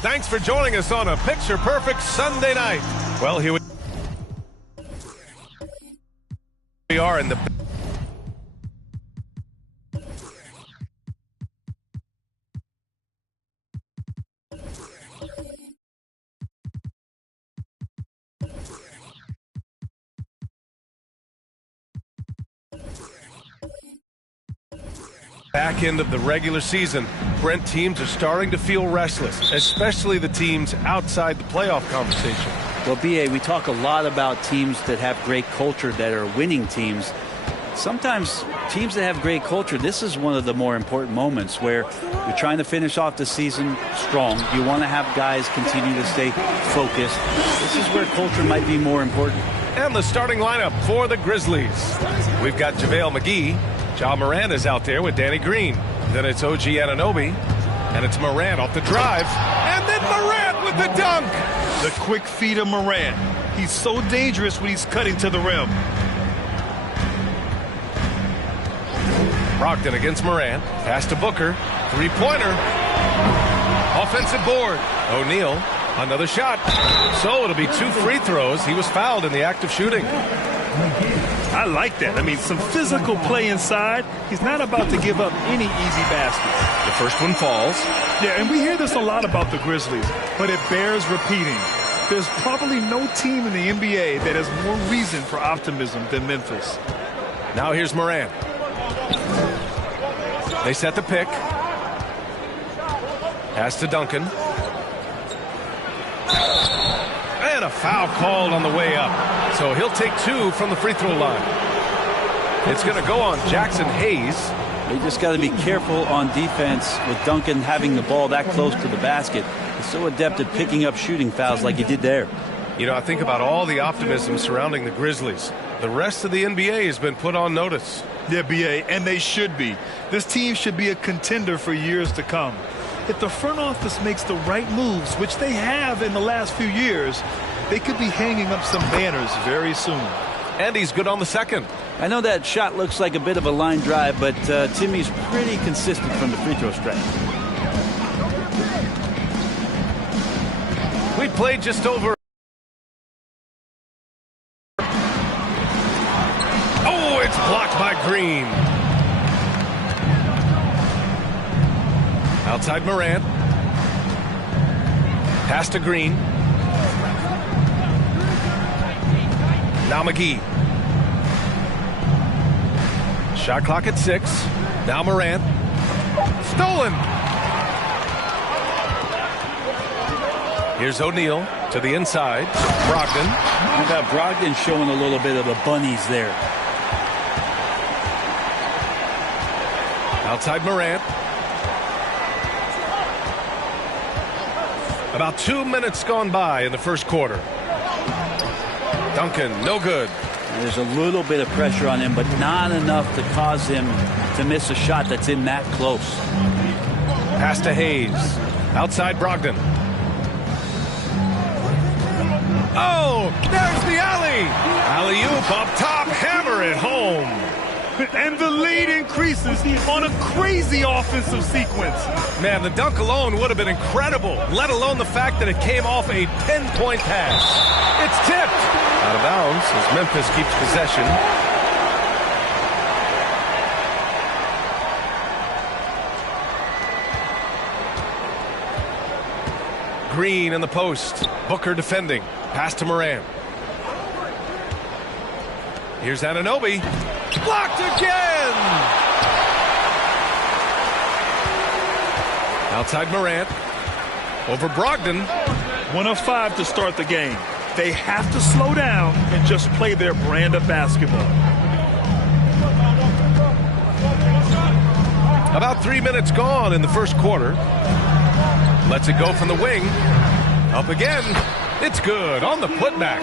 Thanks for joining us on a picture-perfect Sunday night. Well, here we are in the back end of the regular season. Brent, teams are starting to feel restless, especially the teams outside the playoff conversation. Well, B.A., we talk a lot about teams that have great culture, that are winning teams. Sometimes teams that have great culture, this is one of the more important moments where you're trying to finish off the season strong. You want to have guys continue to stay focused. This is where culture might be more important. And the starting lineup for the Grizzlies. We've got JaVale McGee. Ja Morant is out there with Danny Green. Then it's OG Anunoby. And it's Morant off the drive. And then Morant with the dunk. The quick feet of Morant. He's so dangerous when he's cutting to the rim. Brogdon against Morant. Pass to Booker. Three-pointer. Offensive board. O'Neal. Another shot. So it'll be 2 free throws. He was fouled in the act of shooting. I like that. I mean, some physical play inside. He's not about to give up any easy baskets. The first one falls. Yeah, and we hear this a lot about the Grizzlies, but it bears repeating. There's probably no team in the NBA that has more reason for optimism than Memphis. Now here's Morant. They set the pick. Pass to Duncan. And a foul called on the way up. So he'll take 2 from the free throw line. It's going to go on Jackson Hayes. You just got to be careful on defense with Duncan having the ball that close to the basket. He's so adept at picking up shooting fouls like he did there. You know, I think about all the optimism surrounding the Grizzlies. The rest of the NBA has been put on notice. Yeah, B.A., and they should be. This team should be a contender for years to come. If the front office makes the right moves, which they have in the last few years, they could be hanging up some banners very soon. And he's good on the second. I know that shot looks like a bit of a line drive, but Timmy's pretty consistent from the free throw stretch. We played just over. Oh, it's blocked by Green. Outside Morant. Pass to Green. Now McGee. Shot clock at 6. Now Morant. Stolen. Here's O'Neal to the inside. Brogdon. You got Brogdon showing a little bit of the bunnies there. Outside Morant. About 2 minutes gone by in the first quarter. Duncan, no good. There's a little bit of pressure on him, but not enough to cause him to miss a shot that's in that close. Pass to Hayes. Outside Brogdon. Oh, there's the alley. Alley-oop up top, hammer it home. And the lead increases on a crazy offensive sequence. Man, the dunk alone would have been incredible, let alone the fact that it came off a pinpoint pass. It's tipped. Out of bounds as Memphis keeps possession. Green in the post. Booker defending. Pass to Morant. Here's Anunoby. Blocked again! Outside Morant. Over Brogdon. 1 of 5 to start the game. They have to slow down and just play their brand of basketball. About 3 minutes gone in the first quarter. Lets it go from the wing. Up again. It's good on the putback.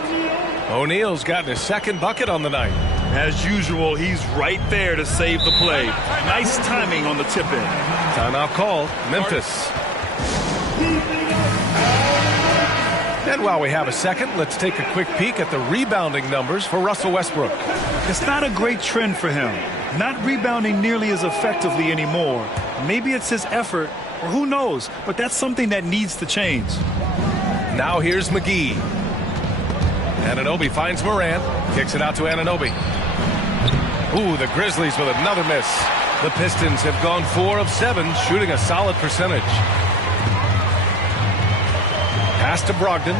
O'Neal's gotten his second bucket on the night. As usual, he's right there to save the play. Nice timing on the tip-in. Timeout call. Memphis. And while we have a second, let's take a quick peek at the rebounding numbers for Russell Westbrook. It's not a great trend for him. Not rebounding nearly as effectively anymore. Maybe it's his effort, or who knows, but that's something that needs to change. Now here's McGee. Anunoby finds Morant, kicks it out to Anunoby. Ooh, the Grizzlies with another miss. The Pistons have gone 4 of 7, shooting a solid percentage. Pass to Brogdon.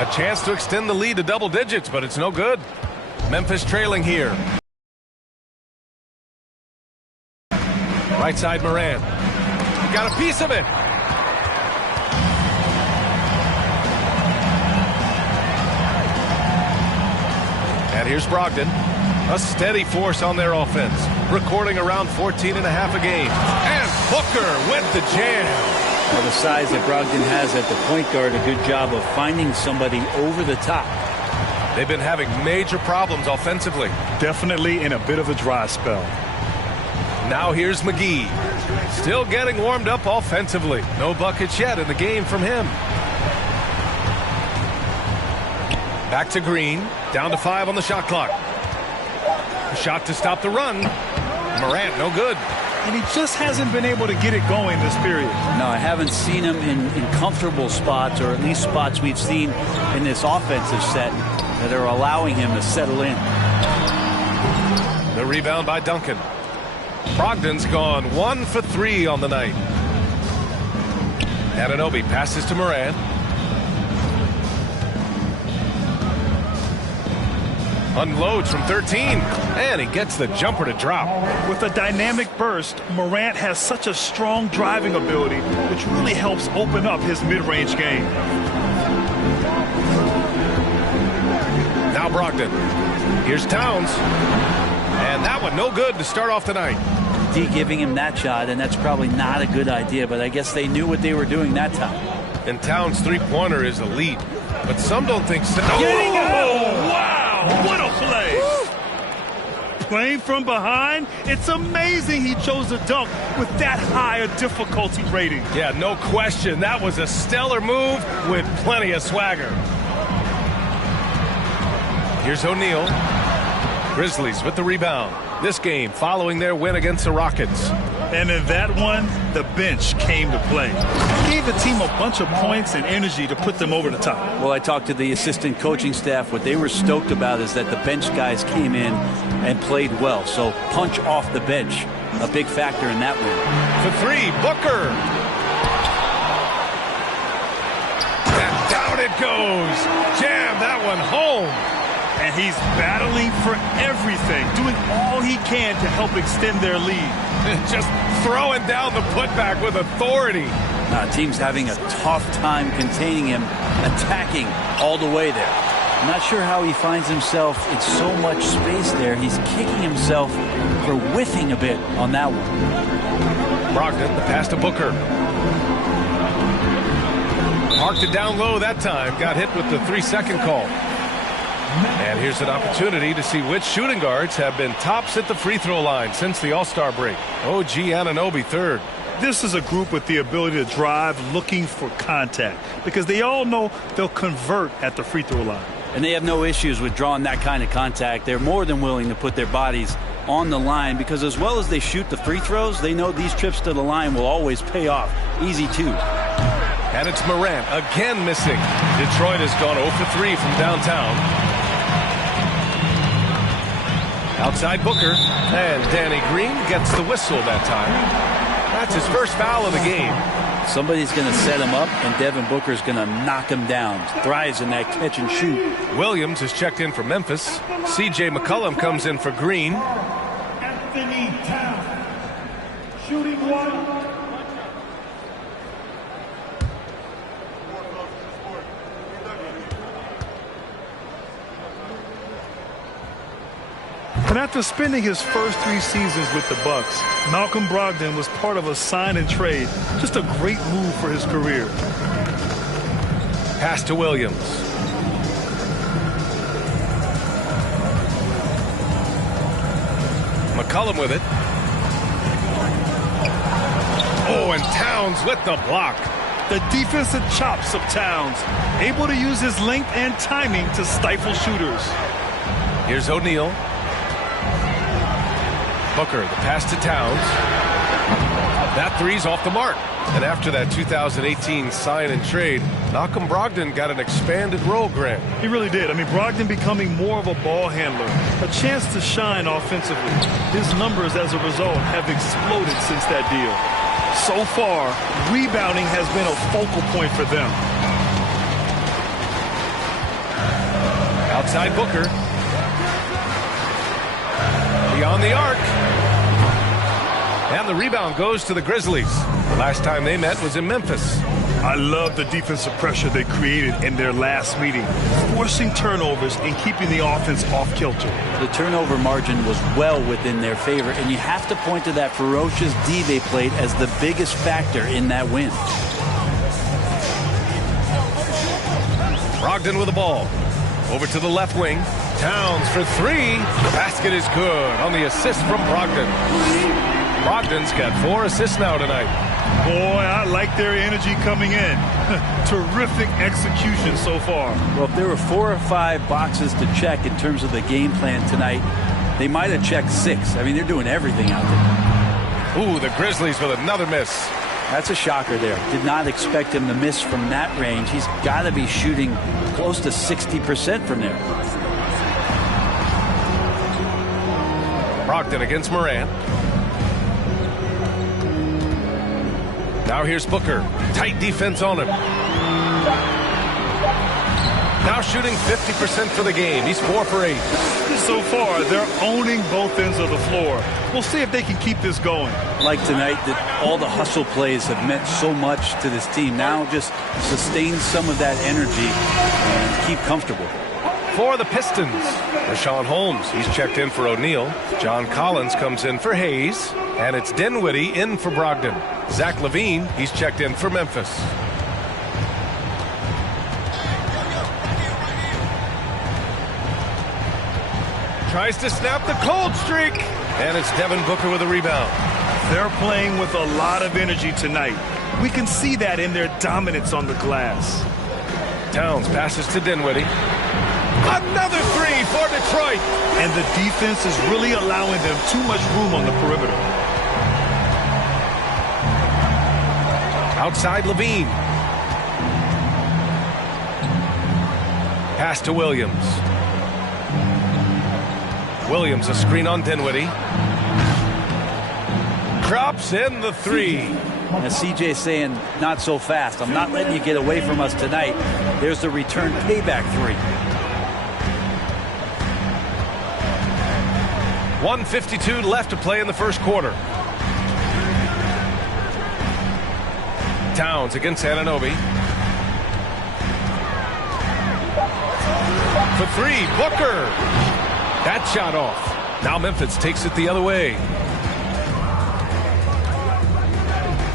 A chance to extend the lead to double digits, but it's no good. Memphis trailing here. Right side Morant. Got a piece of it. And here's Brogdon. A steady force on their offense. Recording around 14 and a half a game. And Booker with the jam. Well, the size that Brogdon has at the point guard, a good job of finding somebody over the top. They've been having major problems offensively. Definitely in a bit of a dry spell. Now here's McGee. Still getting warmed up offensively. No buckets yet in the game from him. Back to Green. Down to 5 on the shot clock. A shot to stop the run. Morant, no good. And he just hasn't been able to get it going this period. No, I haven't seen him in comfortable spots, or at least spots we've seen in this offensive set that are allowing him to settle in. The rebound by Duncan. Brogdon's gone 1 for 3 on the night. Anunoby passes to Morant. Unloads from 13, and he gets the jumper to drop. With a dynamic burst, Morant has such a strong driving ability, which really helps open up his mid-range game. Now Brogdon. Here's Towns. And that one no good to start off the night. D giving him that shot, and that's probably not a good idea, but I guess they knew what they were doing that time. And Towns' three-pointer is elite, but some don't think so. Oh, wow! What a play! Playing from behind, it's amazing he chose a dunk with that high a difficulty rating. Yeah, no question. That was a stellar move with plenty of swagger. Here's O'Neal. Grizzlies with the rebound. This game following their win against the Rockets. And in that one, the bench came to play. Gave the team a bunch of points and energy to put them over the top. Well, I talked to the assistant coaching staff. What they were stoked about is that the bench guys came in and played well. So punch off the bench, a big factor in that win. For 3, Booker. And down it goes. Jam that one home. And he's battling for everything, doing all he can to help extend their lead. Just throwing down the putback with authority. Team's having a tough time containing him, attacking all the way there. I'm not sure how he finds himself in so much space there. He's kicking himself for whiffing a bit on that one. Brogdon, the pass to Booker. Marked it down low that time. Got hit with the 3-second call. And here's an opportunity to see which shooting guards have been tops at the free throw line since the All-Star break. OG Anunoby third. This is a group with the ability to drive looking for contact because they all know they'll convert at the free throw line. And they have no issues with drawing that kind of contact. They're more than willing to put their bodies on the line because as well as they shoot the free throws, they know these trips to the line will always pay off. Easy too. And it's Morant again missing. Detroit has gone 0 for 3 from downtown. Outside Booker, and Danny Green gets the whistle that time. That's his first foul of the game. Somebody's going to set him up, and Devin Booker's going to knock him down. Thrives in that catch and shoot. Williams is checked in for Memphis. C.J. McCollum comes in for Green. Anthony Towns, shooting 1. And after spending his first 3 seasons with the Bucks, Malcolm Brogdon was part of a sign and trade. Just a great move for his career. Pass to Williams. McCollum with it. Oh, and Towns with the block. The defensive chops of Towns, able to use his length and timing to stifle shooters. Here's O'Neal. Booker, the pass to Towns. That three's off the mark. And after that 2018 sign and trade, Malcolm Brogdon got an expanded role, Grant. He really did. I mean, Brogdon becoming more of a ball handler, a chance to shine offensively. His numbers as a result have exploded since that deal. So far, rebounding has been a focal point for them. Outside Booker. Beyond the arc. And the rebound goes to the Grizzlies. The last time they met was in Memphis. I love the defensive pressure they created in their last meeting, forcing turnovers and keeping the offense off kilter. The turnover margin was well within their favor, and you have to point to that ferocious D they played as the biggest factor in that win. Brogdon with the ball. Over to the left wing. Towns for three. The basket is good on the assist from Brogdon. Brogdon's got 4 assists now tonight. Boy, I like their energy coming in. Terrific execution so far. Well, if there were 4 or 5 boxes to check in terms of the game plan tonight, they might have checked 6. I mean, they're doing everything out there. Ooh, the Grizzlies with another miss. That's a shocker there. Did not expect him to miss from that range. He's got to be shooting close to 60% from there. Brogdon against Morant. Now here's Booker. Tight defense on him. Now shooting 50% for the game. He's 4 for 8. So far, they're owning both ends of the floor. We'll see if they can keep this going. Like tonight, that all the hustle plays have meant so much to this team. Now just sustain some of that energy and keep comfortable. For the Pistons, Rashawn Holmes, he's checked in for O'Neal. John Collins comes in for Hayes. And it's Dinwiddie in for Brogdon. Zach LaVine, he's checked in for Memphis. Tries to snap the cold streak. And it's Devin Booker with a rebound. They're playing with a lot of energy tonight. We can see that in their dominance on the glass. Towns passes to Dinwiddie. Another three for Detroit. And the defense is really allowing them too much room on the perimeter. Outside LaVine. Pass to Williams. Williams a screen on Dinwiddie. Drops in the three. And CJ saying, not so fast. I'm not letting you get away from us tonight. There's the return payback three. 1:52 left to play in the first quarter. Towns against Anunoby. For three, Booker. That shot off. Now Memphis takes it the other way.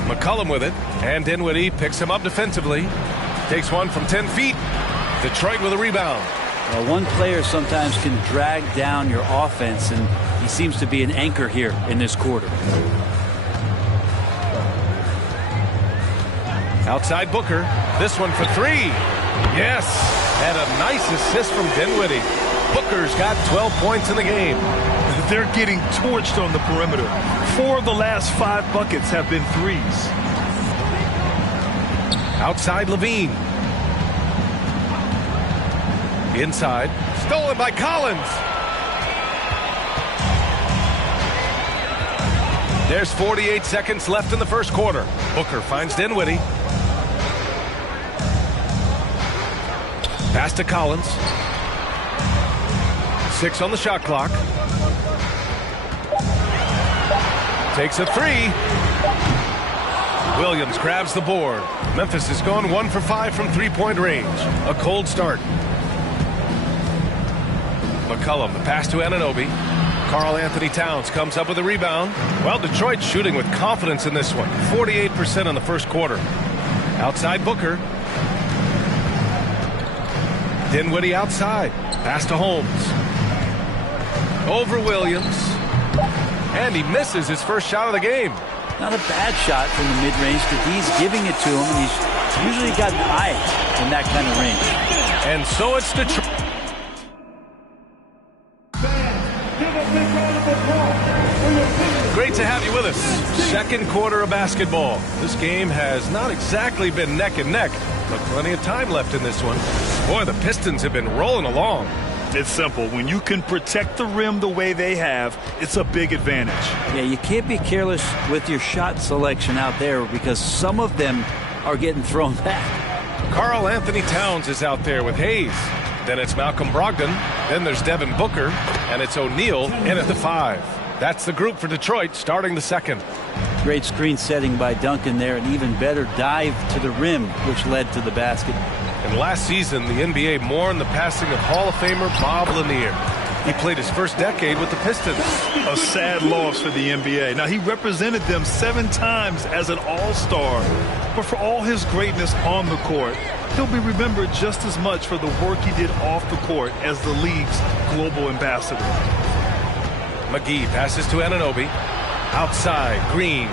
McCollum with it, and Dinwiddie picks him up defensively. Takes one from 10 feet. Detroit with a rebound. Well, one player sometimes can drag down your offense, and he seems to be an anchor here in this quarter. Outside Booker. This one for three. Yes. And a nice assist from Dinwiddie. Booker's got 12 points in the game. They're getting torched on the perimeter. 4 of the last 5 buckets have been threes. Outside LaVine. Inside. Stolen by Collins. There's 48 seconds left in the first quarter. Booker finds Dinwiddie. Pass to Collins. 6 on the shot clock. Takes a three. Williams grabs the board. Memphis has gone 1 for 5 from three-point range. A cold start. McCollum, the pass to Anunoby. Karl Anthony Towns comes up with a rebound. Well, Detroit shooting with confidence in this one. 48% in the first quarter. Outside Booker. Dinwiddie outside. Pass to Holmes. Over Williams. And he misses his first shot of the game. Not a bad shot from the mid-range. The D's giving it to him, and he's usually got an eye in that kind of range. And so it's Detroit. Great to have you with us. Second quarter of basketball. This game has not exactly been neck and neck, but plenty of time left in this one. Boy, the Pistons have been rolling along. It's simple. When you can protect the rim the way they have, it's a big advantage. Yeah, you can't be careless with your shot selection out there because some of them are getting thrown back. Karl Anthony Towns is out there with Hayes. Then it's Malcolm Brogdon. Then there's Devin Booker. And it's O'Neal in at the 5. That's the group for Detroit starting the second. Great screen setting by Duncan there. An even better dive to the rim, which led to the basket. And last season, the NBA mourned the passing of Hall of Famer Bob Lanier. He played his first decade with the Pistons. A sad loss for the NBA. Now, he represented them 7 times as an all-star. But for all his greatness on the court, he'll be remembered just as much for the work he did off the court as the league's global ambassador. McGee passes to Anunoby. Outside, Green.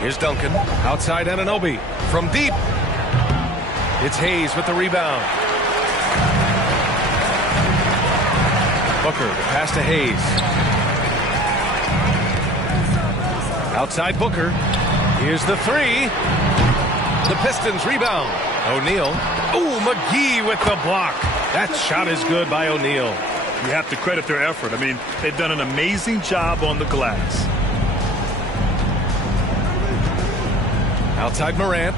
Here's Duncan. Outside Anunoby. From deep. It's Hayes with the rebound. Booker, the pass to Hayes. Outside Booker. Here's the 3. The Pistons rebound. O'Neal. Ooh, McGee with the block. That shot is good by O'Neal. You have to credit their effort. I mean, they've done an amazing job on the glass. Outside Morant.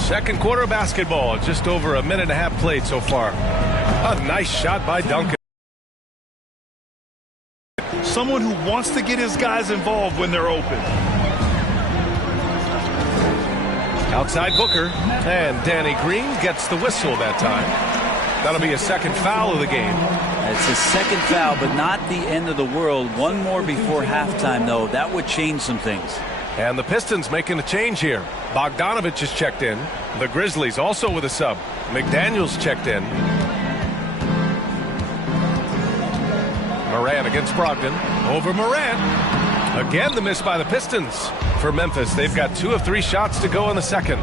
Second quarter of basketball. Just over a minute and a half played so far. A nice shot by Duncan. Someone who wants to get his guys involved when they're open. Outside Booker. And Danny Green gets the whistle that time. That'll be a second foul of the game. It's his second foul, but not the end of the world. One more before halftime, though. That would change some things. And the Pistons making a change here. Bogdanovich is checked in. The Grizzlies also with a sub. McDaniels checked in. Morant against Brogdon. Over Morant. Again, the miss by the Pistons. For Memphis, they've got 2 of 3 shots to go in the second.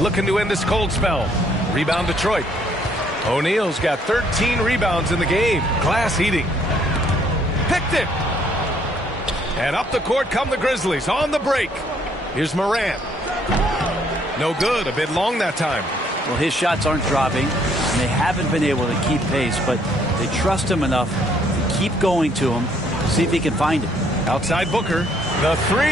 Looking to end this cold spell. Rebound Detroit. O'Neal's got 13 rebounds in the game. Glass heating. Picked it. And up the court come the Grizzlies on the break. Here's Morant. No good. A bit long that time. Well, his shots aren't dropping, and they haven't been able to keep pace, but they trust him enough to keep going to him, see if he can find it. Outside Booker. The 3.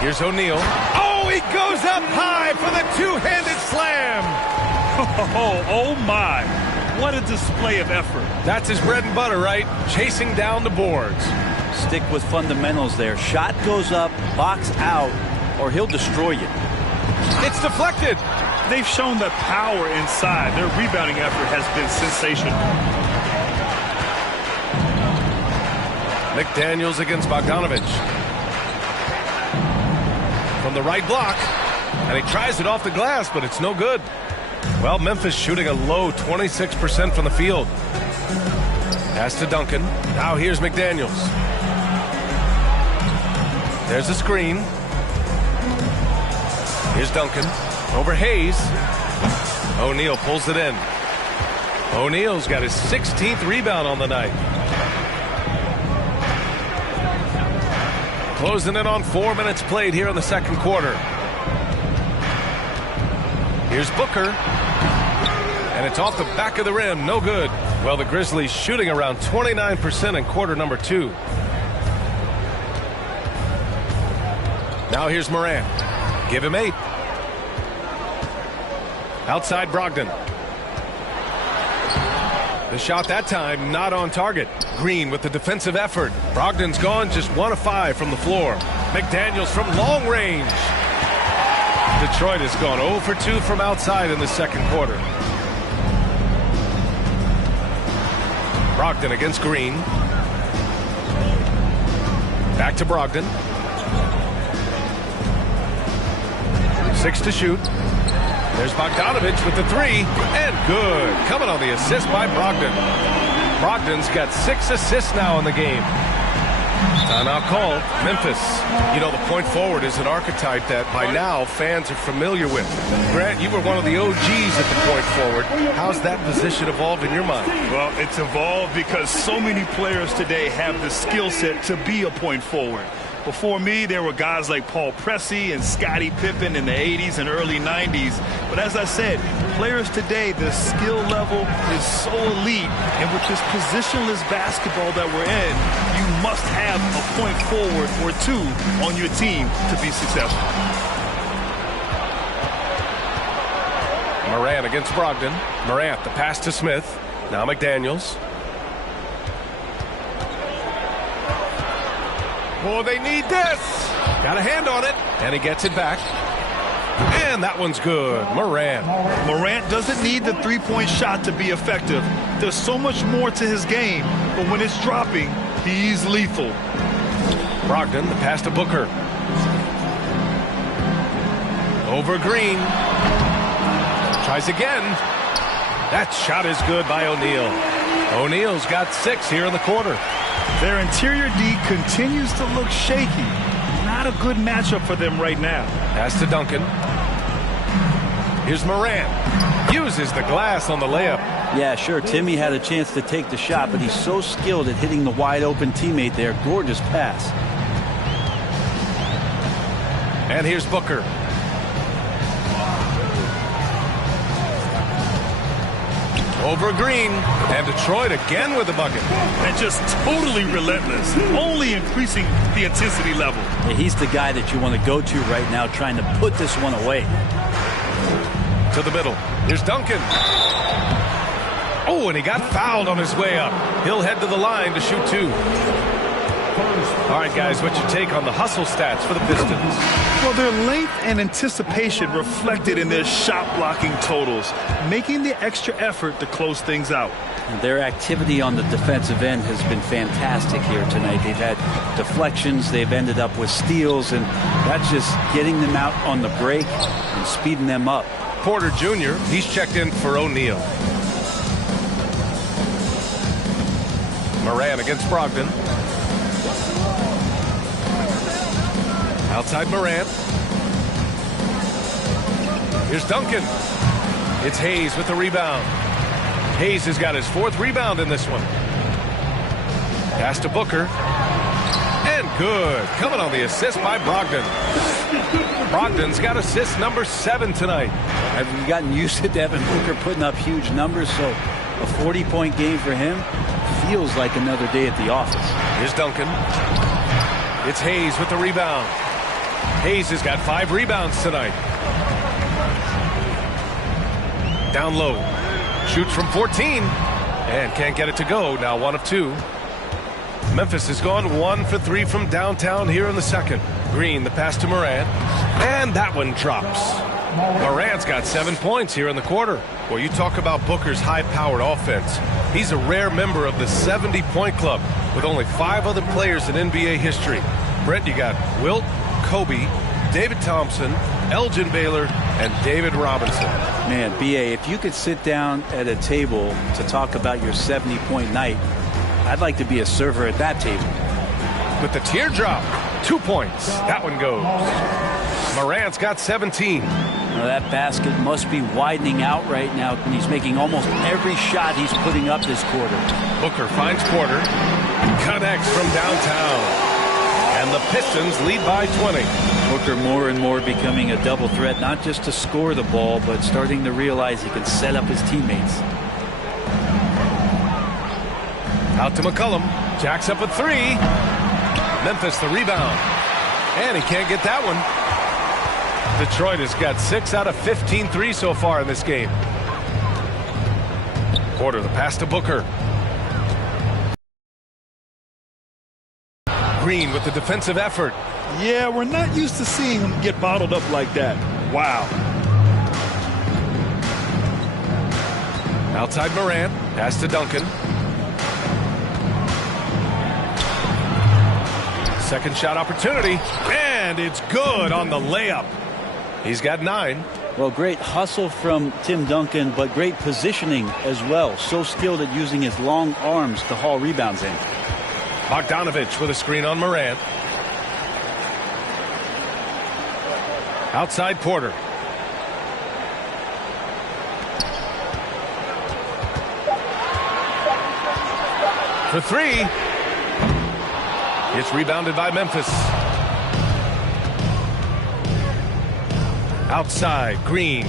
Here's O'Neal. Oh, he goes up high for the two-handed slam. Oh my. What a display of effort. That's his bread and butter, right? Chasing down the boards. Stick with fundamentals there. Shot goes up, box out, or he'll destroy you. It's deflected. They've shown the power inside. Their rebounding effort has been sensational. McDaniels against Bogdanovich. From the right block. And he tries it off the glass, but it's no good. Well, Memphis shooting a low 26% from the field. Pass to Duncan. Now here's McDaniels. There's a screen. Here's Duncan. Over Hayes. O'Neal pulls it in. O'Neal's got his 16th rebound on the night. Closing in on 4 minutes played here in the second quarter. Here's Booker. And it's off the back of the rim. No good. Well, the Grizzlies shooting around 29% in quarter number 2. Now here's Morant. Give him 8. Outside Brogdon. The shot that time not on target. Green with the defensive effort. Brogdon's gone just 1 of 5 from the floor. McDaniels from long range. Detroit has gone 0 for 2 from outside in the second quarter. Brogdon against Green. Back to Brogdon. 6 to shoot. There's Bogdanovich with the 3, and good. Coming on the assist by Brogdon. Brogdon's got 6 assists now in the game. Timeout called. Memphis. You know, the point forward is an archetype that by now fans are familiar with. Grant, you were one of the OGs at the point forward. How's that position evolved in your mind? Well, it's evolved because so many players today have the skill set to be a point forward. Before me, there were guys like Paul Pressey and Scottie Pippen in the 80s and early 90s. But as I said, players today, the skill level is so elite. And with this positionless basketball that we're in, you must have a point forward or two on your team to be successful. Morant against Brogdon. Morant, the pass to Smith. Now McDaniels. Oh, they need this. Got a hand on it, and he gets it back. And that one's good. Morant. Morant doesn't need the three-point shot to be effective. There's so much more to his game, but when it's dropping, he's lethal. Brogdon, the pass to Booker. Over Green. Tries again. That shot is good by O'Neal. O'Neal's got 6 here in the quarter. Their interior D continues to look shaky. Not a good matchup for them right now. Pass to Duncan. Here's Morant. Uses the glass on the layup. Yeah, sure, Timmy had a chance to take the shot, but he's so skilled at hitting the wide open teammate there. Gorgeous pass. And here's Booker. Over Green, and Detroit again with the bucket. And just totally relentless, only increasing the intensity level. Yeah, he's the guy that you want to go to right now, trying to put this one away. To the middle. Here's Duncan. Oh, and he got fouled on his way up. He'll head to the line to shoot 2. All right, guys, what's your take on the hustle stats for the Pistons? Well, their length and anticipation reflected in their shot blocking totals, making the extra effort to close things out. And their activity on the defensive end has been fantastic here tonight. They've had deflections, they've ended up with steals, and that's just getting them out on the break and speeding them up. Porter Jr., he's checked in for O'Neal. Morant against Brogdon. Outside Morant. Here's Duncan. It's Hayes with the rebound. Hayes has got his 4th rebound in this one. Pass to Booker. And good. Coming on the assist by Brogdon. Brogdon's got assist number 7 tonight. Have you gotten used to Devin Booker putting up huge numbers? So a 40-point game for him feels like another day at the office. Here's Duncan. It's Hayes with the rebound. Hayes has got 5 rebounds tonight. Down low. Shoots from 14. And can't get it to go. Now 1 of 2. Memphis has gone 1 for 3 from downtown here in the second. Green, the pass to Morant. And that one drops. Morant's got 7 points here in the quarter. Well, you talk about Booker's high-powered offense. He's a rare member of the 70-point club with only 5 other players in NBA history. Brent, you got Wilt, Kobe, David Thompson, Elgin Baylor, and David Robinson. Man, B.A., if you could sit down at a table to talk about your 70-point night, I'd like to be a server at that table. With the teardrop, 2 points. That one goes. Morant's got 17. Now that basket must be widening out right now, and he's making almost every shot he's putting up this quarter. Booker finds Porter. Connects from downtown. And the Pistons lead by 20. Booker more and more becoming a double threat, not just to score the ball, but starting to realize he can set up his teammates. Out to McCollum. Jacks up a 3. Memphis the rebound. And he can't get that one. Detroit has got 6 out of 15 threes so far in this game. Porter, the pass to Booker. Green with the defensive effort. Yeah, we're not used to seeing him get bottled up like that. Wow. Outside Morant. Pass to Duncan. Second shot opportunity, and it's good on the layup. He's got 9. Well, great hustle from Tim Duncan, but great positioning as well. So skilled at using his long arms to haul rebounds in. Bogdanovich with a screen on Morant. Outside Porter. For 3. It's rebounded by Memphis. Outside, Green.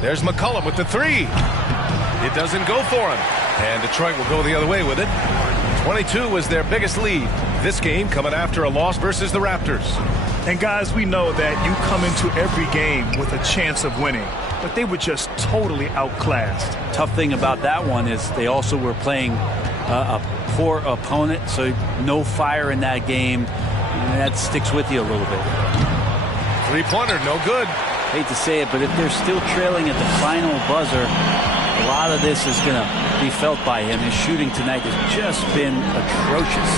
There's McCollum with the 3. It doesn't go for him. And Detroit will go the other way with it. 22 was their biggest lead. This game coming after a loss versus the Raptors. And guys, we know that you come into every game with a chance of winning, but they were just totally outclassed. Tough thing about that one is they also were playing a poor opponent, so no fire in that game. And that sticks with you a little bit. 3-pointer, no good. Hate to say it, but if they're still trailing at the final buzzer, a lot of this is going to be felt by him. His shooting tonight has just been atrocious.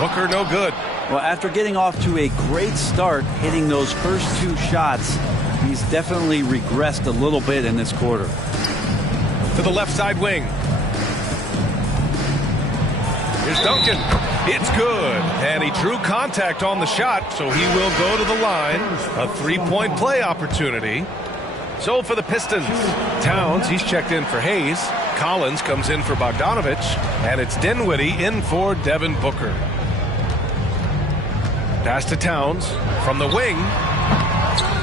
Booker, no good. Well, after getting off to a great start, hitting those first 2 shots, he's definitely regressed a little bit in this quarter. To the left side wing. Here's Duncan. It's good. And he drew contact on the shot, so he will go to the line. A 3-point play opportunity. So for the Pistons, Towns, he's checked in for Hayes. Collins comes in for Bogdanovich. And it's Dinwiddie in for Devin Booker. Pass to Towns from the wing.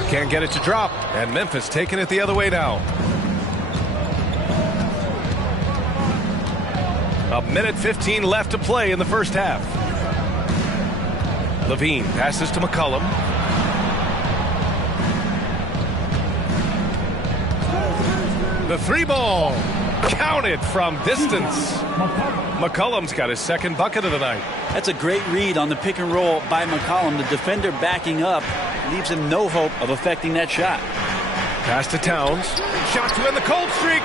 Can't get it to drop. And Memphis taking it the other way now. A minute 15 left to play in the first half. Levine passes to McCollum. The 3-ball. Counted from distance. McCollum's got his second bucket of the night. That's a great read on the pick and roll by McCollum. The defender backing up leaves him no hope of affecting that shot. Pass to Towns. Shot to end the cold streak.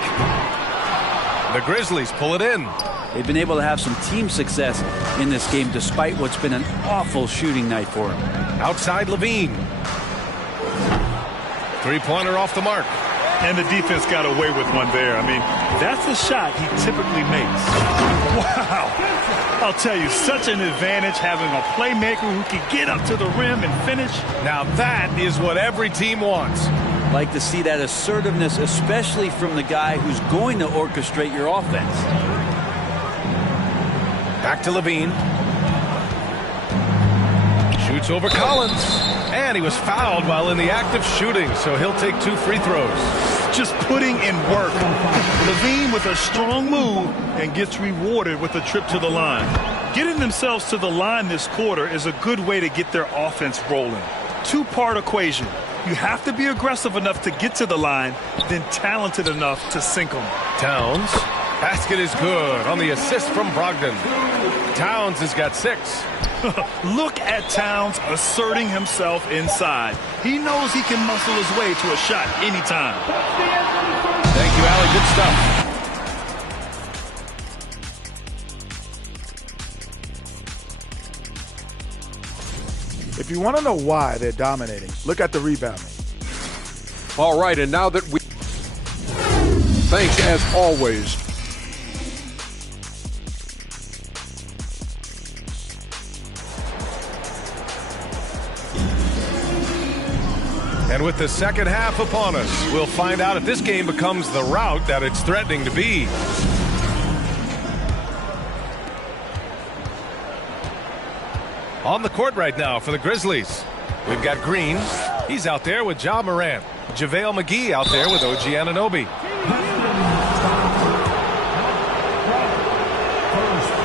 The Grizzlies pull it in. They've been able to have some team success in this game despite what's been an awful shooting night for him. Outside Levine. 3-pointer off the mark. And the defense got away with one there. I mean, that's a shot he typically makes. Wow. I'll tell you, such an advantage having a playmaker who can get up to the rim and finish. Now that is what every team wants. Like to see that assertiveness, especially from the guy who's going to orchestrate your offense. Back to Levine. Shoots over Collins. And he was fouled while in the act of shooting, so he'll take 2 free throws. Just putting in work. Levine with a strong move and gets rewarded with a trip to the line. Getting themselves to the line this quarter is a good way to get their offense rolling. 2-part equation. You have to be aggressive enough to get to the line, then talented enough to sink them. Towns. Basket is good on the assist from Brogdon. Towns has got 6. Look at Towns asserting himself inside. He knows he can muscle his way to a shot anytime. Thank you, Allie. Good stuff. If you want to know why they're dominating, look at the rebounding. All right, and now that we... Thanks, as always. And with the second half upon us, we'll find out if this game becomes the rout that it's threatening to be. On the court right now for the Grizzlies, we've got Green. He's out there with Ja Morant. JaVale McGee out there with OG Anunoby.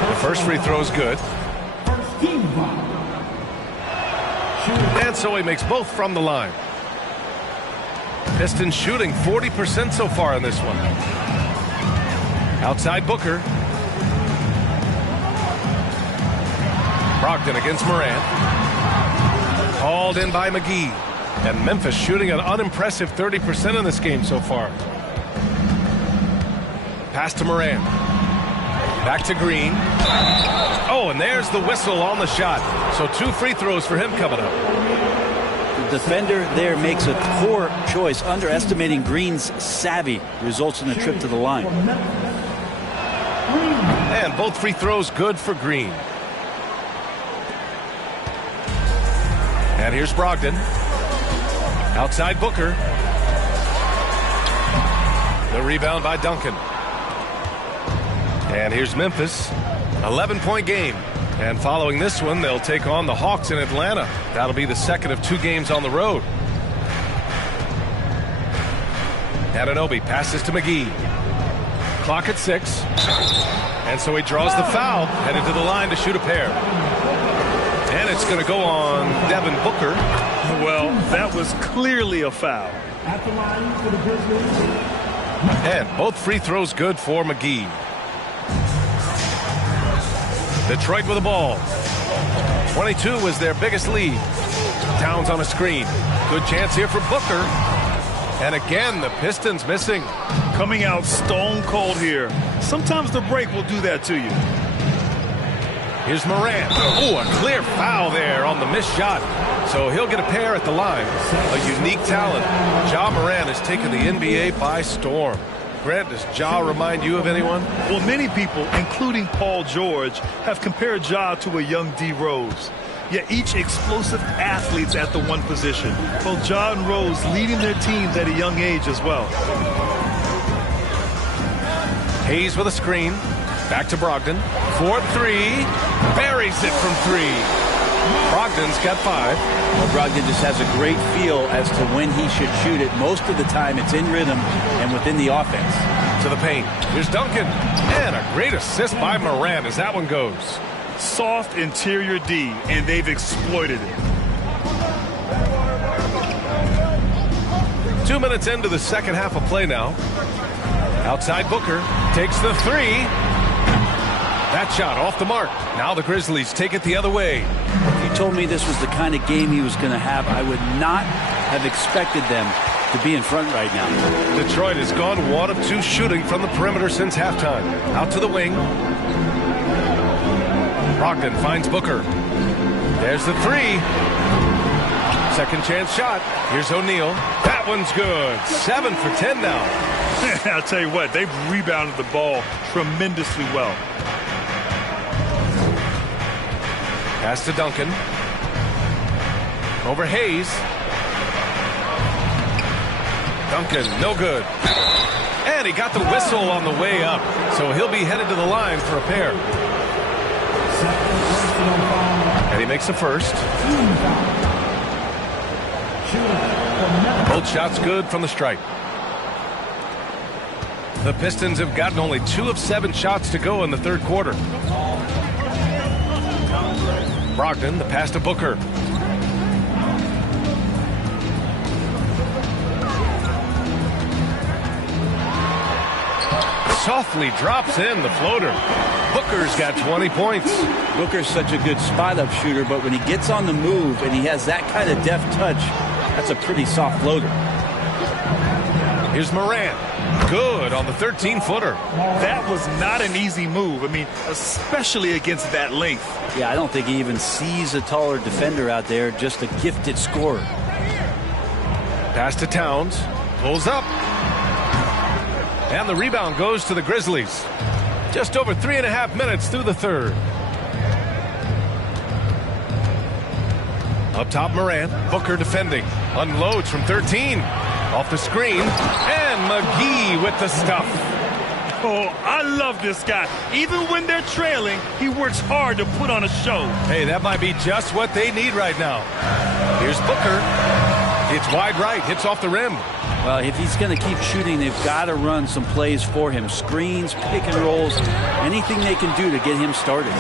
The first free throw is good. And so he makes both from the line. Pistons shooting 40% so far in this one. Outside Booker. Brogdon against Morant. Called in by McGee. And Memphis shooting an unimpressive 30% in this game so far. Pass to Morant. Back to Green. Oh, and there's the whistle on the shot. So 2 free throws for him coming up. The defender there makes a poor choice. Underestimating Green's savvy results in a trip to the line. And both free throws good for Green. And here's Brogdon. Outside Booker. The rebound by Duncan. And here's Memphis. 11-point game. And following this one, they'll take on the Hawks in Atlanta. That'll be the second of 2 games on the road. Anunoby passes to McGee. Clock at 6. And so he draws the foul, headed to the line to shoot a pair. And it's going to go on Devin Booker. Well, that was clearly a foul. At the line for the Grizzlies. And both free throws good for McGee. Detroit with the ball. 22 was their biggest lead. Towns on a screen. Good chance here for Booker. And again, the Pistons missing. Coming out stone cold here. Sometimes the break will do that to you. Here's Morant. Oh, a clear foul there on the missed shot. So he'll get a pair at the line. A unique talent. Ja Morant has taken the NBA by storm. Grant, does Ja remind you of anyone? Well, many people, including Paul George, have compared Ja to a young D. Rose. Yet each explosive athletes at the one position. Both Ja and Rose leading their teams at a young age as well. Hayes with a screen. Back to Brogdon. 4-3. Buries it from 3. Brogdon's got 5. Well, Brogdon just has a great feel as to when he should shoot it. Most of the time it's in rhythm and within the offense. To the paint. Here's Duncan. And a great assist by Morant as that one goes. Soft interior D, and they've exploited it. 2 minutes into the second half of play now. Outside Booker. Takes the 3. That shot off the mark. Now the Grizzlies take it the other way. If you told me this was the kind of game he was going to have, I would not have expected them to be in front right now. Detroit has gone 1 of 2 shooting from the perimeter since halftime. Out to the wing. Brogdon finds Booker. There's the 3. Second chance shot. Here's O'Neal. That one's good. 7 for 10 now. I'll tell you what, they've rebounded the ball tremendously well. Pass to Duncan. Over Hayes. Duncan, no good. And he got the whistle on the way up. So he'll be headed to the line for a pair. And he makes the first. Both shots good from the stripe. The Pistons have gotten only 2 of 7 shots to go in the third quarter. Brogdon, the pass to Booker. Softly drops in the floater. Booker's got 20 points. Booker's such a good spot-up shooter, but when he gets on the move and he has that kind of deft touch, that's a pretty soft floater. Here's Morant. Good on the 13-footer. That was not an easy move. I mean, especially against that length. Yeah, I don't think he even sees a taller defender out there, just a gifted scorer. Pass to Towns. Pulls up. And the rebound goes to the Grizzlies. Just over 3.5 minutes through the third. Up top, Morant. Booker defending. Unloads from 13. Off the screen. And McGee with the stuff. Oh, I love this guy. Even when they're trailing, he works hard to put on a show. Hey, that might be just what they need right now. Here's Booker. It's wide right. Hits off the rim. Well, if he's going to keep shooting, they've got to run some plays for him. Screens, pick and rolls, anything they can do to get him started.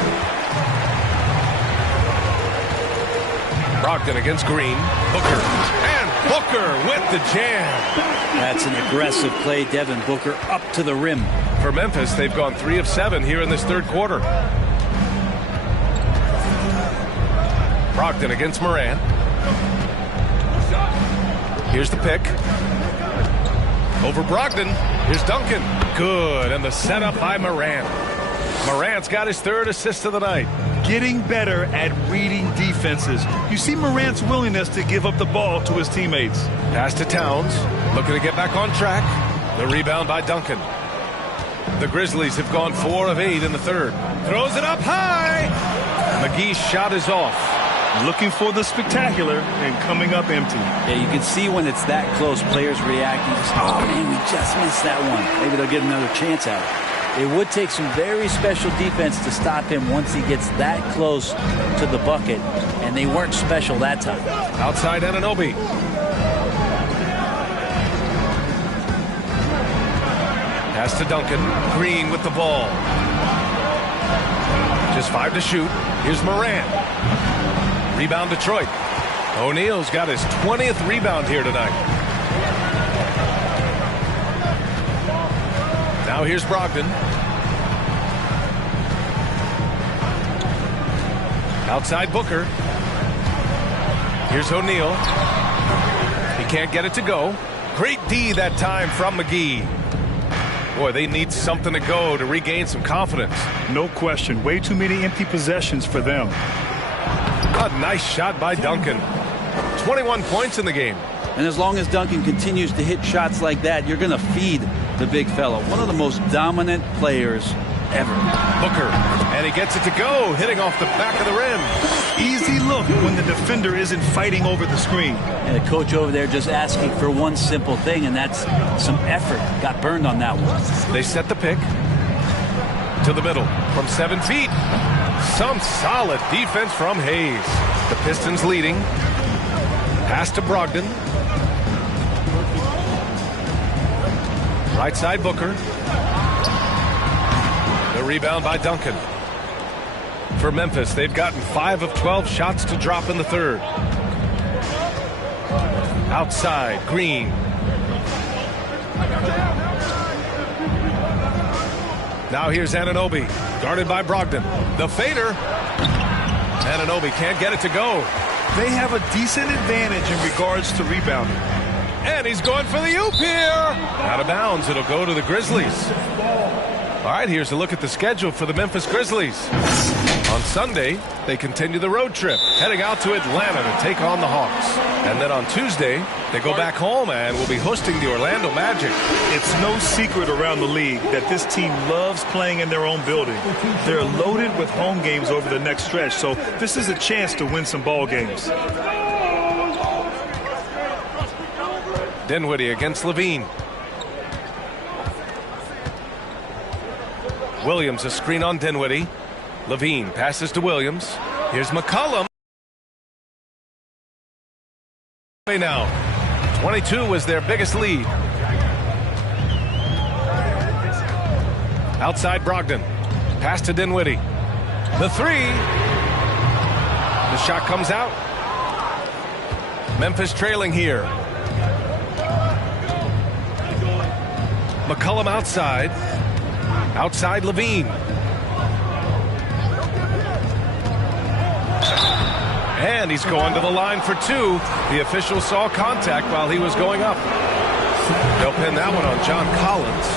Brogdon against Green. Booker. And Booker with the jam. That's an aggressive play. Devin Booker up to the rim. For Memphis, they've gone 3 of 7 here in this third quarter. Brogdon against Morant. Here's the pick. Over Brogdon. Here's Duncan. Good. And the setup by Morant. Morant's got his 3rd assist of the night. Getting better at reading defenses. You see Morant's willingness to give up the ball to his teammates. Pass to Towns, looking to get back on track. The rebound by Duncan. The Grizzlies have gone 4 of 8 in the 3rd. Throws it up high. McGee's shot is off. Looking for the spectacular and coming up empty. Yeah, you can see when it's that close, players reacting. Oh, man, we just missed that one. Maybe they'll get another chance at it. It would take some very special defense to stop him once he gets that close to the bucket, and they weren't special that time. Outside Anunoby. Pass to Duncan. Green with the ball. Just 5 to shoot. Here's Morant. Rebound Detroit. O'Neal's got his 20th rebound here tonight. Now here's Brogdon. Outside Booker. Here's O'Neal. He can't get it to go. Great D that time from McGee. Boy, they need something to go to regain some confidence. No question. Way too many empty possessions for them. A nice shot by Duncan. 21 points in the game. And as long as Duncan continues to hit shots like that, you're going to feed the big fella. One of the most dominant players ever. Booker, and he gets it to go, hitting off the back of the rim. Easy look when the defender isn't fighting over the screen. And the coach over there just asking for one simple thing, and that's some effort. Got burned on that one. They set the pick to the middle from 7 feet. Some solid defense from Hayes. The Pistons leading. Pass to Brogdon. Right side Booker. The rebound by Duncan. For Memphis, they've gotten 5 of 12 shots to drop in the 3rd. Outside, Green. Now here's Anunoby, guarded by Brogdon. The fader. Anunoby can't get it to go. They have a decent advantage in regards to rebounding. And he's going for the oop here. Out of bounds. It'll go to the Grizzlies. All right, here's a look at the schedule for the Memphis Grizzlies. On Sunday, they continue the road trip, heading out to Atlanta to take on the Hawks. And then on Tuesday, they go back home and will be hosting the Orlando Magic. It's no secret around the league that this team loves playing in their own building. They're loaded with home games over the next stretch, so this is a chance to win some ball games. Dinwiddie against Levine. Williams, a screen on Dinwiddie. Levine passes to Williams. Here's McCollum. Now, 22 was their biggest lead. Outside Brogdon. Pass to Dinwiddie. The 3. The shot comes out. Memphis trailing here. McCollum outside. Outside Levine. And he's going to the line for 2. The official saw contact while he was going up. They'll pin that one on John Collins.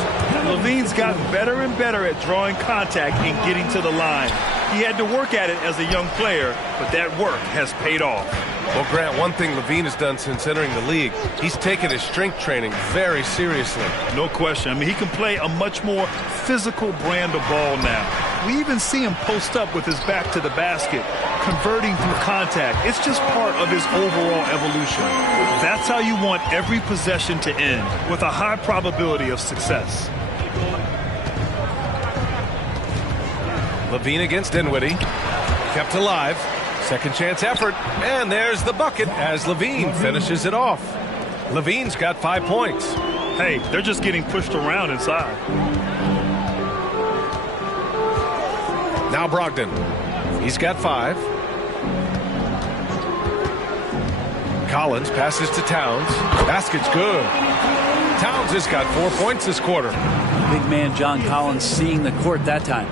Levine's gotten better and better at drawing contact and getting to the line. He had to work at it as a young player, but that work has paid off. Well, Grant, one thing Levine has done since entering the league, he's taken his strength training very seriously. No question. I mean, he can play a much more physical brand of ball now. We even see him post up with his back to the basket, converting through contact. It's just part of his overall evolution. That's how you want every possession to end, with a high probability of success. Levine against Dinwiddie. Kept alive. Second chance effort. And there's the bucket as Levine finishes it off. Levine's got 5 points. Hey, they're just getting pushed around inside. Now Brogdon. He's got 5. Collins passes to Towns. Basket's good. Towns has got 4 points this quarter. Big man John Collins seeing the court that time.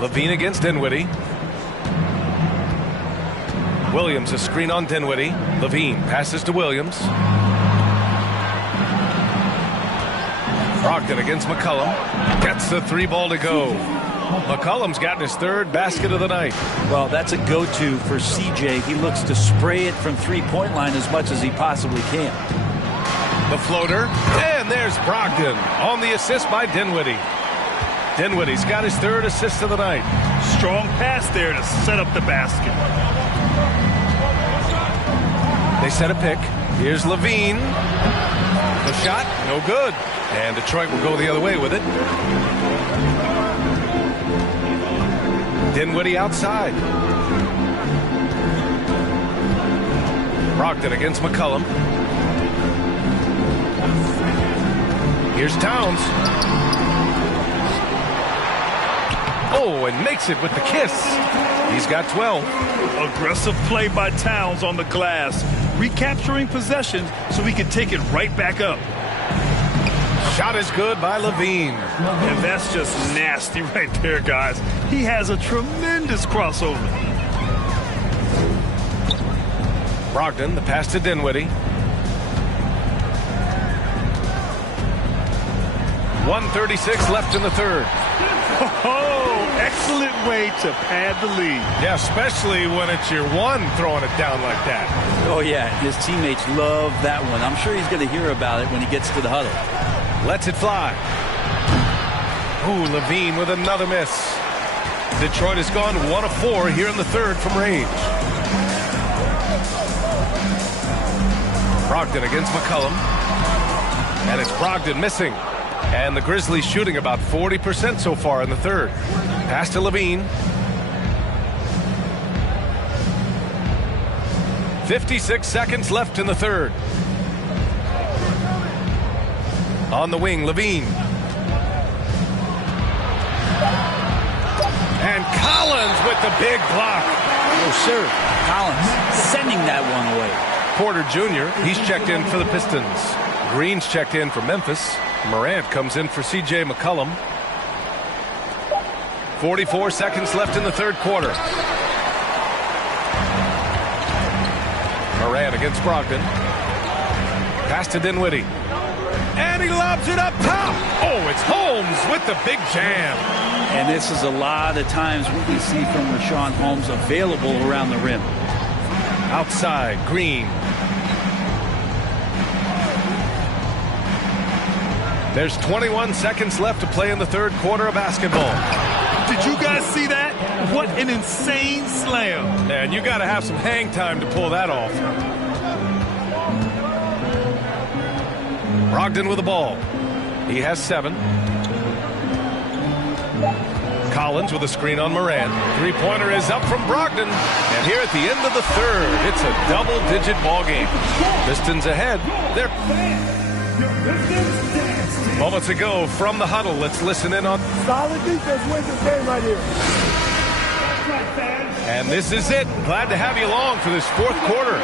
Levine against Dinwiddie. Williams, a screen on Dinwiddie. Levine passes to Williams. Brogdon against McCollum. Gets the 3-ball to go. McCollum's gotten his 3rd basket of the night. Well, that's a go-to for CJ. He looks to spray it from three-point line as much as he possibly can. The floater, and there's Brogdon on the assist by Dinwiddie. Dinwiddie's got his 3rd assist of the night. Strong pass there to set up the basket. They set a pick. Here's Levine. The shot, no good. And Detroit will go the other way with it. Dinwiddie outside. Brogdon against McCollum. Here's Towns. Oh, and makes it with the kiss. He's got 12. Aggressive play by Towns on the glass. Recapturing possession so he can take it right back up. Shot is good by Levine. And that's just nasty right there, guys. He has a tremendous crossover. Brogdon, the pass to Dinwiddie. 1:36 left in the 3rd. Oh, excellent way to pad the lead. Yeah, especially when it's your one throwing it down like that. Oh, yeah, his teammates love that one. I'm sure he's going to hear about it when he gets to the huddle. Lets it fly. Ooh, Levine with another miss. Detroit has gone 1 of 4 here in the 3rd from range. Brogdon against McCollum. And it's Brogdon missing. And the Grizzlies shooting about 40% so far in the 3rd. Pass to Levine. 56 seconds left in the 3rd. On the wing, Levine. And Collins with the big block. Oh, sir. Collins sending that one away. Porter Jr., he's checked in for the Pistons. Green's checked in for Memphis. Morant comes in for C.J. McCollum. 44 seconds left in the 3rd quarter. Morant against Brogdon. Pass to Dinwiddie. And he lobs it up top. Oh, it's Holmes with the big jam. And this is a lot of times what we see from Richaun Holmes available around the rim. Outside, Green. There's 21 seconds left to play in the 3rd quarter of basketball. Did you guys see that? What an insane slam. Man, you got to have some hang time to pull that off. Brogdon with the ball. He has 7. Collins with a screen on Morant. 3-pointer is up from Brogdon. And here at the end of the 3rd, it's a double-digit ball game. Pistons ahead. They're moments ago from the huddle. Let's listen in on. Solid defense wins this game right here. And this is it. Glad to have you along for this 4th quarter.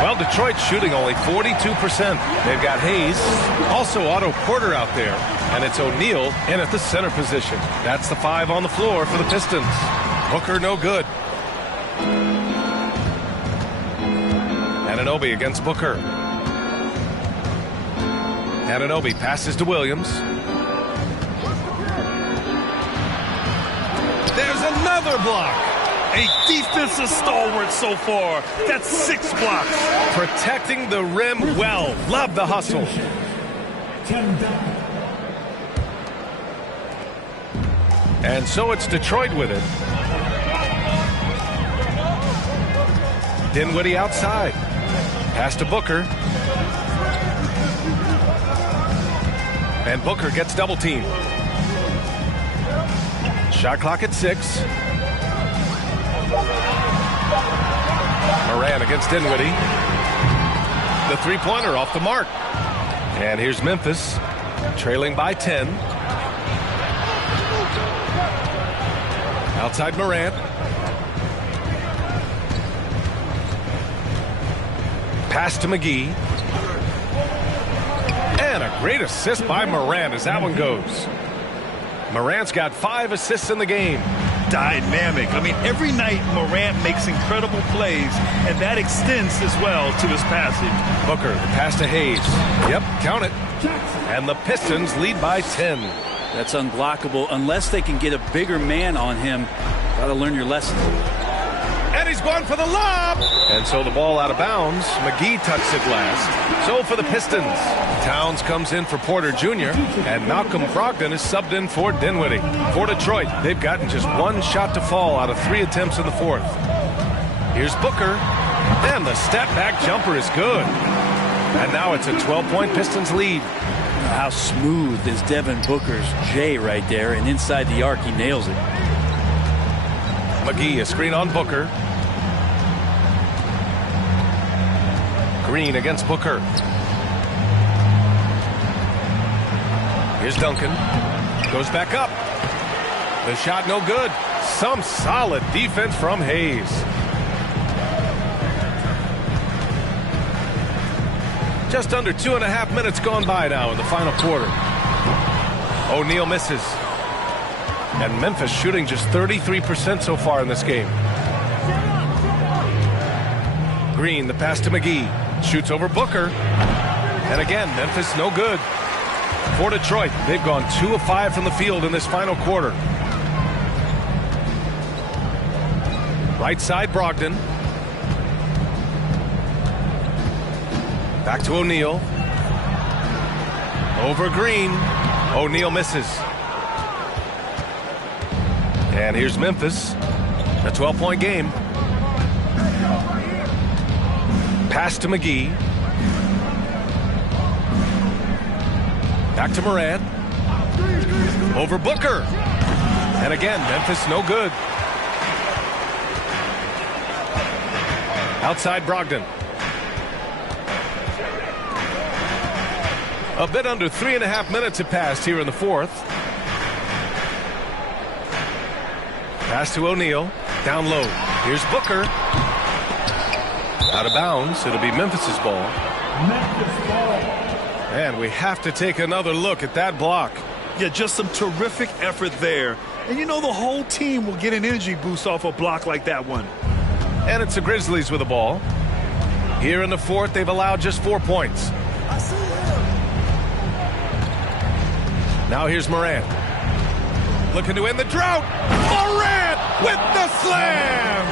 Well, Detroit's shooting only 42%. They've got Hayes, also Otto Porter out there, and it's O'Neal in at the center position. That's the 5 on the floor for the Pistons. Booker no good. Anunoby against Booker. Anunoby passes to Williams. There's another block. A defensive stalwart so far. That's 6 blocks. Protecting the rim well. Love the hustle. And so it's Detroit with it. Dinwiddie outside. Pass to Booker. And Booker gets double teamed. Shot clock at 6. Morant against Dinwiddie. The 3-pointer off the mark. And here's Memphis, trailing by 10. Outside Morant. Pass to McGee. And a great assist by Morant as that one goes. Morant's got 5 assists in the game. dynamic. I mean, every night Morant makes incredible plays, and that extends as well to his passing. Booker, the pass to Hayes. Yep, count it. And the Pistons lead by 10. That's unblockable unless they can get a bigger man on him. Got to learn your lesson. And he's going for the lob. And so the ball out of bounds. McGee touched it last. So for the Pistons, Towns comes in for Porter Jr. and Malcolm Brogdon is subbed in for Dinwiddie. For Detroit, they've gotten just one shot to fall out of 3 attempts in the fourth. Here's Booker. And the step-back jumper is good. And now it's a 12-point Pistons lead. How smooth is Devin Booker's J right there, and inside the arc he nails it. McGee, a screen on Booker. Green against Booker. Here's Duncan. Goes back up. The shot no good. Some solid defense from Hayes. Just under 2.5 minutes gone by now in the final quarter. O'Neal misses. And Memphis shooting just 33% so far in this game. Green, the pass to McGee. Shoots over Booker. And again, Memphis no good. For Detroit, they've gone 2 of 5 from the field in this final quarter. Right side, Brogdon. Back to O'Neal. Over Green. O'Neal misses. And here's Memphis. A 12-point game. Pass to McGee. Back to Morant. Over Booker. And again, Memphis no good. Outside Brogdon. A bit under 3.5 minutes have passed here in the fourth. Pass to O'Neal. Down low. Here's Booker. Out of bounds. It'll be Memphis's ball. And we have to take another look at that block. Yeah, just some terrific effort there. And you know the whole team will get an energy boost off a block like that one. And it's the Grizzlies with the ball. Here in the fourth, they've allowed just 4 points. Now here's Morant. Looking to end the drought. Morant with the slam.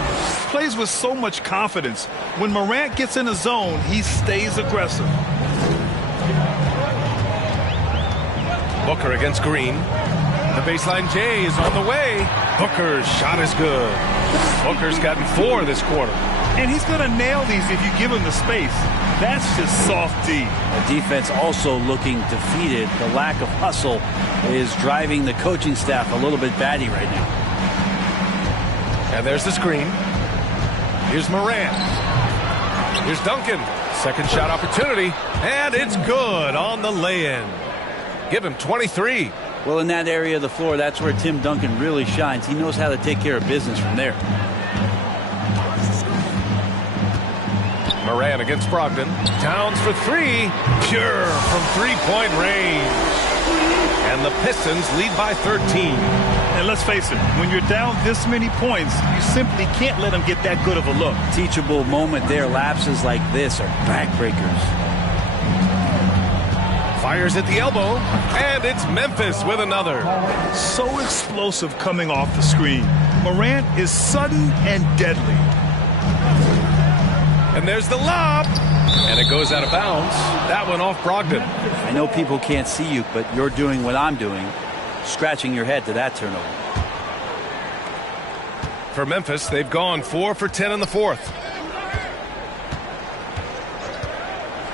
Plays with so much confidence. When Morant gets in the zone, he stays aggressive. Booker against Green. The baseline J is on the way. Booker's shot is good. Booker's gotten 4 this quarter. And he's going to nail these if you give him the space. That's just soft D. The defense also looking defeated. The lack of hustle is driving the coaching staff a little bit batty right now. And there's the screen. Here's Morant. Here's Duncan. Second shot opportunity. And it's good on the lay-in. Give him 23. Well, in that area of the floor, that's where Tim Duncan really shines. He knows how to take care of business from there. Morant against Brogdon. Towns for 3. Pure from three-point range. And the Pistons lead by 13. And let's face it, when you're down this many points, you simply can't let them get that good of a look. Teachable moment there. Lapses like this are backbreakers. Fires at the elbow, and it's Memphis with another. So explosive coming off the screen. Morant is sudden and deadly. And there's the lob, and it goes out of bounds. That one off Brogdon. I know people can't see you, but you're doing what I'm doing, scratching your head to that turnover. For Memphis, they've gone 4 for 10 in the fourth.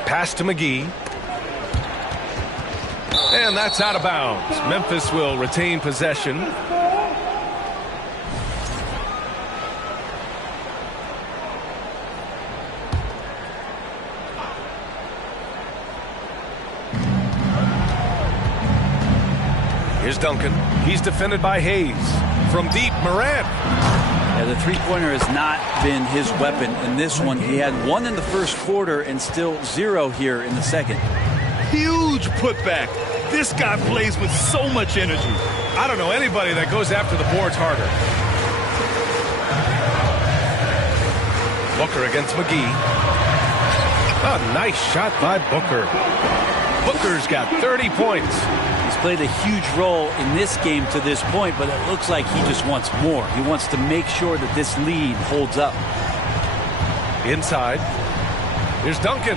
Pass to McGee. And that's out of bounds. Memphis will retain possession. Here's Duncan. He's defended by Hayes. From deep, Morant. Yeah, the three-pointer has not been his weapon in this one. He had 1 in the first quarter and still 0 here in the second. Huge putback. This guy plays with so much energy. I don't know anybody that goes after the boards harder. Booker against McGee. A nice shot by Booker. Booker's got 30 points. He's played a huge role in this game to this point, but it looks like he just wants more. He wants to make sure that this lead holds up. Inside. Here's Duncan.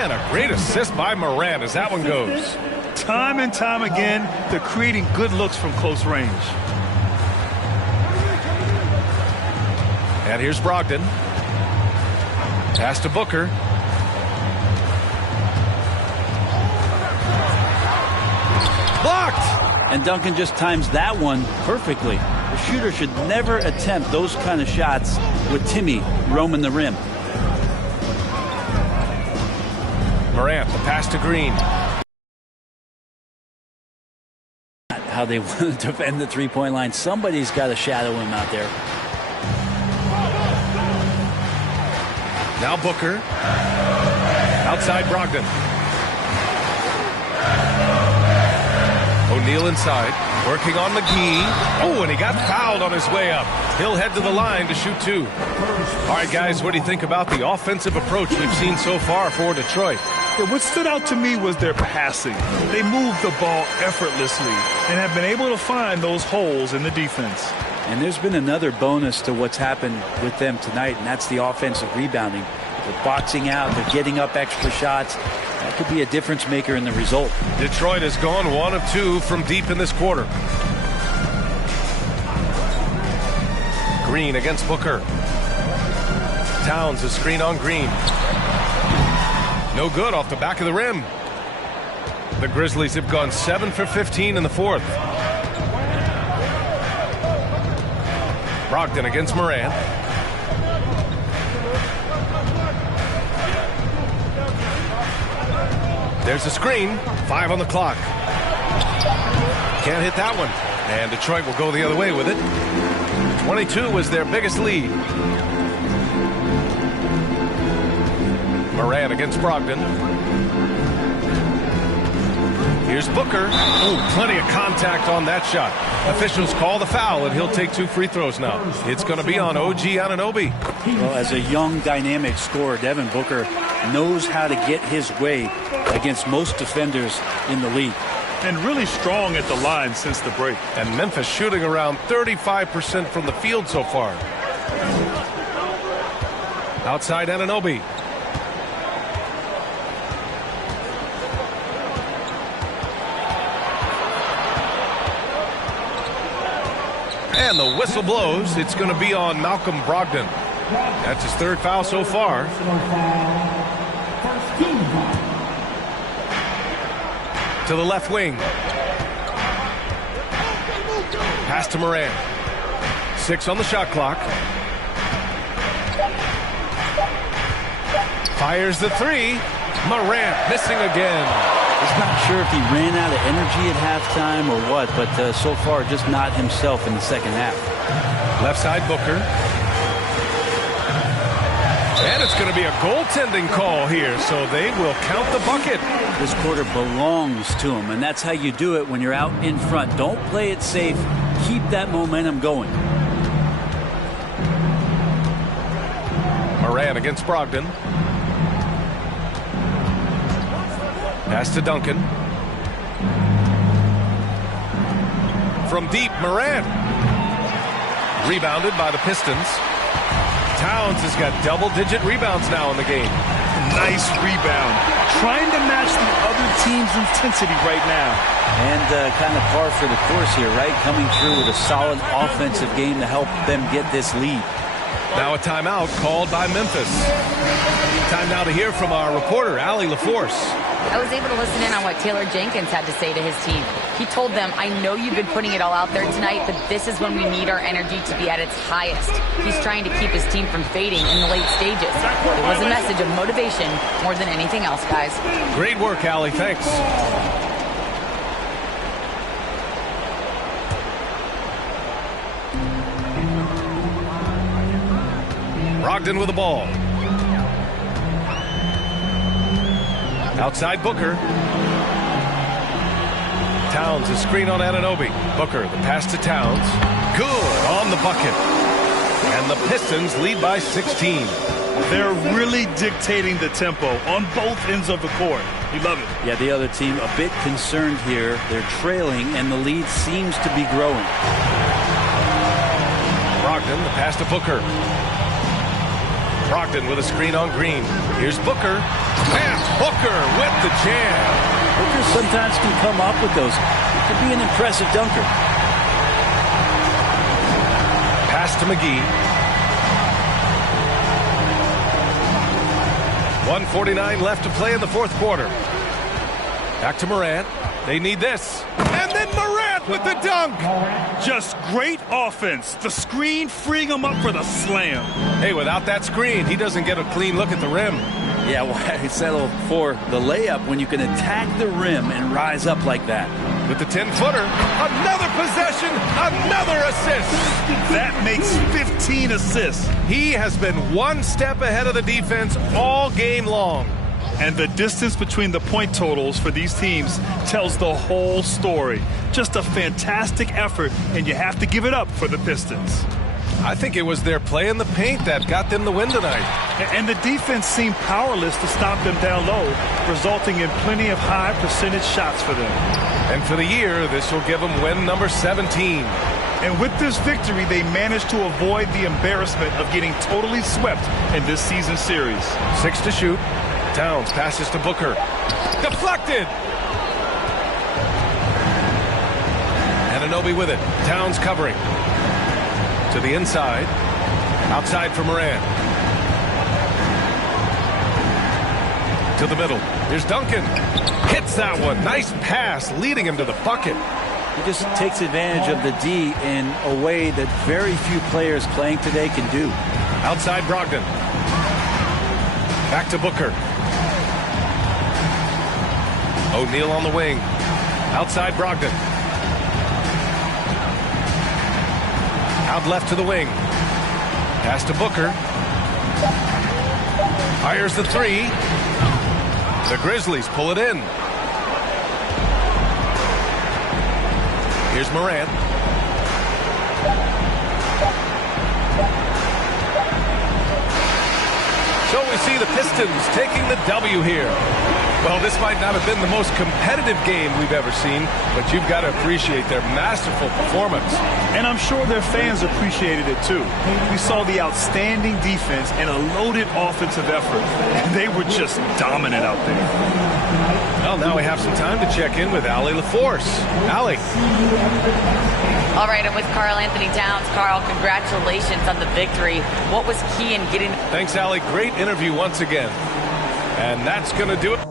And a great assist by Morant as that one goes. Time and time again, they're creating good looks from close range. And here's Brogdon. Pass to Booker. Blocked! And Duncan just times that one perfectly. The shooter should never attempt those kind of shots with Timmy roaming the rim. Morant, the pass to Green. How they want to defend the three-point line. Somebody's got to shadow him out there. Now Booker. Outside Brogdon. O'Neal inside. Working on McGee. Oh, and he got fouled on his way up. He'll head to the line to shoot two. All right, guys, what do you think about the offensive approach we've seen so far for Detroit? Yeah, what stood out to me was their passing. They moved the ball effortlessly and have been able to find those holes in the defense. And there's been another bonus to what's happened with them tonight, and that's the offensive rebounding. They're boxing out. They're getting up extra shots. That could be a difference maker in the result. Detroit has gone 1 of 2 from deep in this quarter. Green against Booker. Towns a screen on Green. No good off the back of the rim. The Grizzlies have gone 7 for 15 in the fourth. Brogdon against Morant. There's a screen. 5 on the clock. Can't hit that one. And Detroit will go the other way with it. 22 was their biggest lead. Morant against Brogdon. Here's Booker. Oh, plenty of contact on that shot. Officials call the foul, and he'll take 2 free throws now. It's going to be on OG Anunoby. Well, as a young, dynamic scorer, Devin Booker knows how to get his way against most defenders in the league. And really strong at the line since the break. And Memphis shooting around 35% from the field so far. Outside Anunoby. And the whistle blows. It's going to be on Malcolm Brogdon. That's his 3rd foul so far. To the left wing. Pass to Morant. 6 on the shot clock. Fires the 3. Morant missing again. He's not sure if he ran out of energy at halftime or what, but so far just not himself in the second half. Left side Booker. And it's going to be a goaltending call here, so they will count the bucket. This quarter belongs to him, and that's how you do it when you're out in front. Don't play it safe. Keep that momentum going. Morant against Brogdon. Pass to Duncan. From deep, Morant. Rebounded by the Pistons. Towns has got double-digit rebounds now in the game. Nice rebound. Trying to match the other team's intensity right now. And kind of par for the course here, right? Coming through with a solid offensive game to help them get this lead. Now a timeout called by Memphis. Time now to hear from our reporter, Allie LaForce. I was able to listen in on what Taylor Jenkins had to say to his team. He told them, I know you've been putting it all out there tonight, but this is when we need our energy to be at its highest. He's trying to keep his team from fading in the late stages. It was a message of motivation more than anything else, guys. Great work, Allie. Thanks. Brogdon with the ball. Outside Booker. Towns, a screen on Anunoby. Booker, the pass to Towns. Good on the bucket. And and the Pistons lead by 16. They're really dictating the tempo on both ends of the court. You love it. Yeah, the other team a bit concerned here. They're trailing, and the lead seems to be growing. Brogdon, the pass to Booker. Brogdon with a screen on Green. Here's Booker. And Booker with the jam. Booker sometimes can come up with those. He can be an impressive dunker. Pass to McGee. 1:49 left to play in the fourth quarter. Back to Morant. They need this. And then Morant with the dunk. Just great offense. The screen freeing him up for the slam. Hey, without that screen, he doesn't get a clean look at the rim. Yeah, why settle for the layup when you can attack the rim and rise up like that? With the 10-footer, another possession, another assist. That makes 15 assists. He has been one step ahead of the defense all game long. And the distance between the point totals for these teams tells the whole story. Just a fantastic effort, and you have to give it up for the Pistons. I think it was their play in the paint that got them the win tonight. And the defense seemed powerless to stop them down low, resulting in plenty of high percentage shots for them. And for the year, this will give them win number 17. And with this victory, they managed to avoid the embarrassment of getting totally swept in this season series. 6 to shoot. Towns passes to Booker. Deflected! Anunoby with it. Towns covering. To the inside. Outside for Morant. To the middle. Here's Duncan. Hits that one. Nice pass, leading him to the bucket. He just takes advantage of the D in a way that very few players playing today can do. Outside Brogdon. Back to Booker. O'Neal on the wing. Outside Brogdon. Out left to the wing. Pass to Booker. Fires the three. The Grizzlies pull it in. Here's Morant. So we see the Pistons taking the W here. Well, this might not have been the most competitive game we've ever seen, but you've got to appreciate their masterful performance. And I'm sure their fans appreciated it too. We saw the outstanding defense and a loaded offensive effort. And they were just dominant out there. Well, now we have some time to check in with Allie LaForce. Allie. All right, and with Karl Anthony Towns. Karl, congratulations on the victory. What was key in getting... Thanks, Allie. Great interview once again. And that's going to do it.